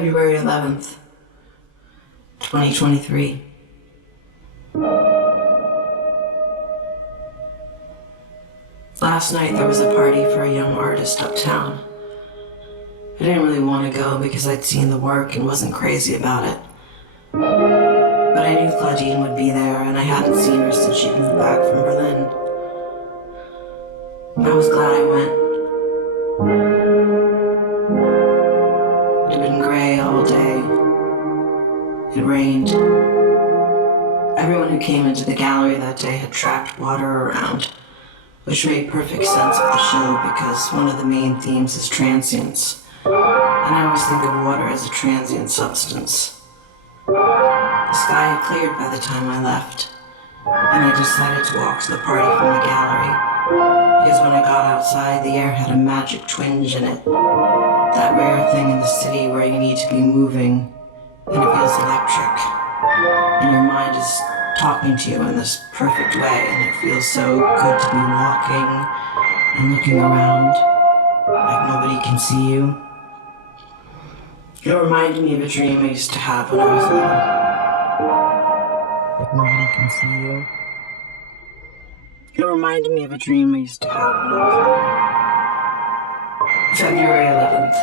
February 11th, 2023. Last night there was a party for a young artist uptown. I didn't really want to go because I'd seen the work and wasn't crazy about it. But I knew Claudine would be there, and I hadn't seen her since she'd moved back from Berlin. I was glad I went. It had been gray all day. It rained. Everyone who came into the gallery that day had tracked water around, which made perfect sense of the show because one of the main themes is transience, and I always think of water as a transient substance. The sky had cleared by the time I left, and I decided to walk to the party from the gallery, because when I got outside, the air had a magic twinge in it, that rare thing in the city where you need to be moving, and it feels electric, and your mind is talking to you in this perfect way, and it feels so good to be walking and looking around like nobody can see you. It reminded me of a dream I used to have when I was little. Like nobody can see you. It reminded me of a dream I used to have when I was little. February 11th.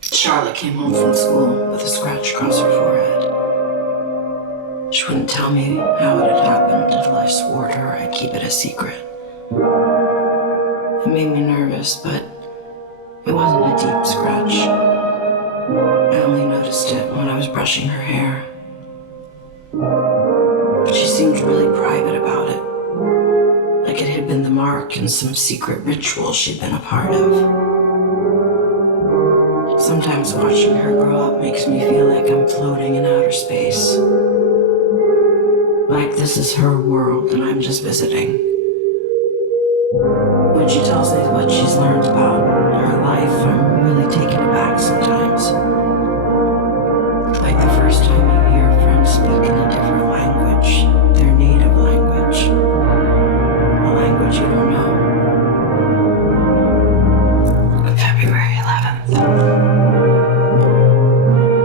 Charlotte came home from school with a scratch across her forehead. She wouldn't tell me how it had happened until I swore to her I'd keep it a secret. It made me nervous, but it wasn't a deep scratch. I only noticed it when I was brushing her hair. But she seemed really private about it, like it had been the mark in some secret ritual she'd been a part of. Sometimes watching her grow up makes me feel like I'm floating in outer space. Like this is her world and I'm just visiting. When she tells me what she's learned about her life, I'm really taken aback sometimes. Like the first time you hear a friend speak in a different language, their native language, a language you don't know. February 11th.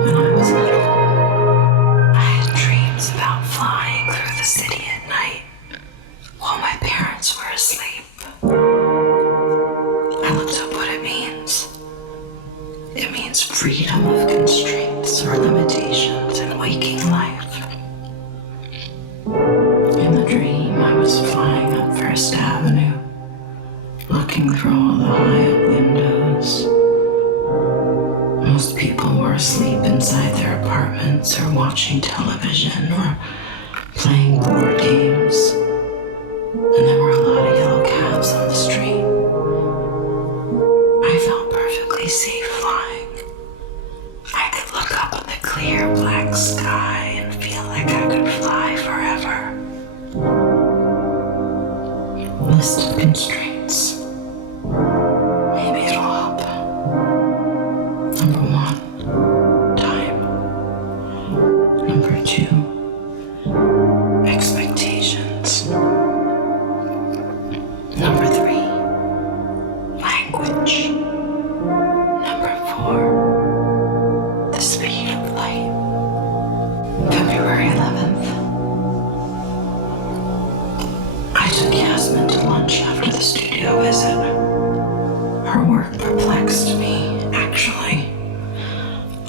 When I was little, I had dreams about flying through the city at night while my parents were asleep. I looked up what it means. It means freedom of constraints or limitations in waking life. In the dream, I was flying up First Avenue, looking through all the high windows. Most people were asleep inside their apartments or watching television or playing board games. And there were a lot of yellow cabs on the street. I felt perfectly safe flying. I could look up at the clear black sky and feel like I could fly forever. List of constraints. Maybe it'll help. Number 1, time. Number 2, expectations. Number 3, language. Number 4, the speed of light. February 11th. I took Yasmin to lunch after the studio visit. Her work perplexed me, actually.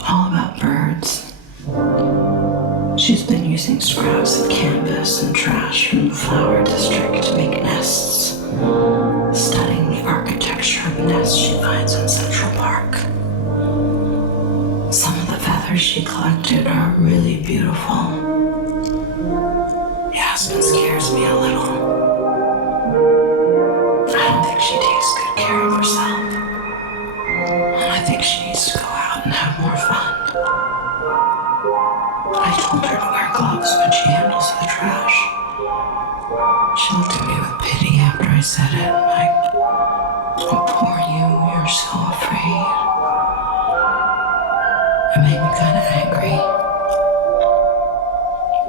All about birds. She's been using scraps of canvas and trash from the flower district to make nests, studying the architecture of nests she finds in Central Park. Some of the feathers she collected are really beautiful. Yasmin scares me a little. I don't think she takes good care of herself. And I think she needs to go out and have more fun. I told her to wear gloves when she handles the trash. She looked at me with pity after I said it, like, oh, poor you, you're so afraid. It made me kind of angry.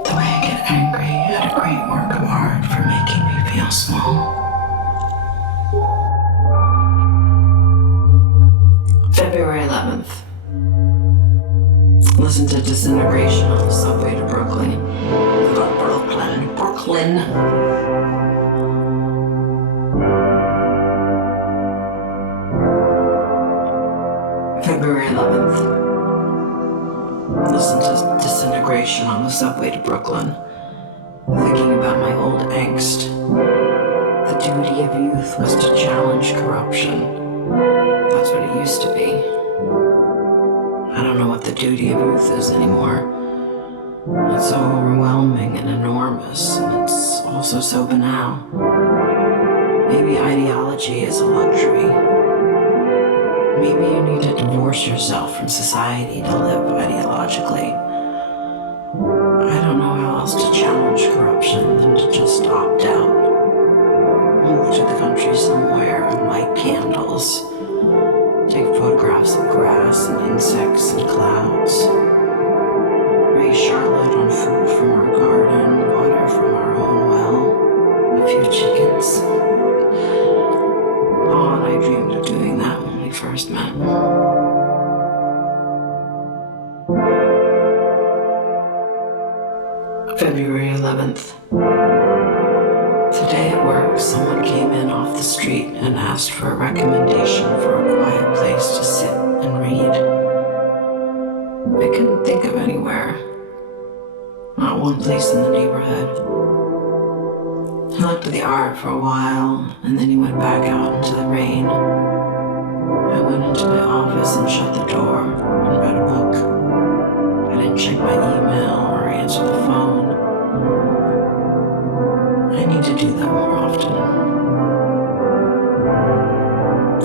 The way I get angry at a great work of art for making me feel small. February 11th. Listen to Disintegration on the subway to Brooklyn. Brooklyn. February 11th. Listen to Disintegration on the subway to Brooklyn. Thinking about my old angst. The duty of youth was to challenge corruption. That's what it used to be. I don't know what the duty of youth is anymore. It's so overwhelming and enormous, and it's also so banal. Maybe ideology is a luxury. Maybe you need to divorce yourself from society to live ideologically. I don't know how else to challenge corruption than to just opt out. Move to the country somewhere and light candles. Take photographs of grass and insects and clouds. Raise Charlotte on food from our garden, water from our own well, a few chickens. Oh, and I dreamed of doing that when we first met. February 11th. Today at work, someone came in off the street and asked for a recommendation for a quiet place to sit and read. I couldn't think of anywhere. Not one place in the neighborhood. He looked at the art for a while, and then he went back out into the rain. I went into my office and shut the door and read a book. I didn't check my email or answer the phone. I need to do that more often.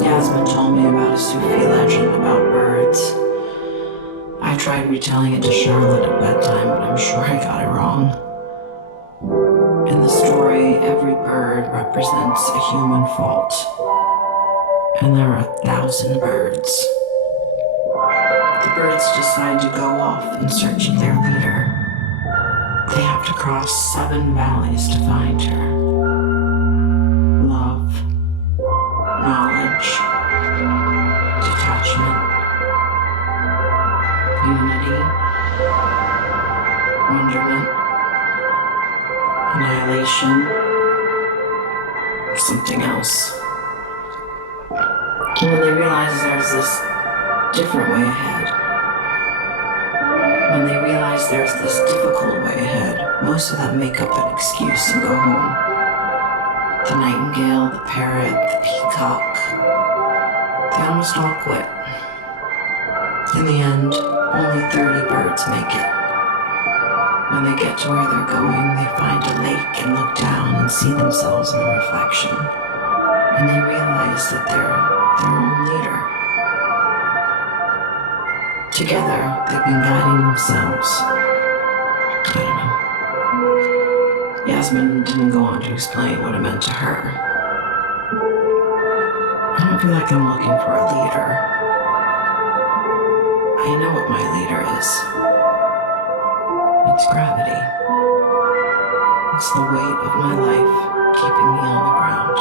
Yasmin told me about a Sufi legend about birds. I tried retelling it to Charlotte at bedtime, but I'm sure I got it wrong. In the story, every bird represents a human fault. And there are 1,000 birds. The birds decide to go off in search of their leader. They have to cross 7 valleys to find her. Love, knowledge, detachment, unity, wonderment, annihilation, or something else. And when they realize there's this different way ahead, when they realize there's this difficult way ahead, most of them make up an excuse and go home. The nightingale, the parrot, the peacock, they almost all quit. In the end, only 30 birds make it. When they get to where they're going, they find a lake and look down and see themselves in the reflection. And they realize that they're their own leader. Together, they've been guiding themselves. I don't know. Yasmin didn't go on to explain what it meant to her. I don't feel like I'm looking for a leader. I know what my leader is. It's gravity. It's the weight of my life keeping me on the ground.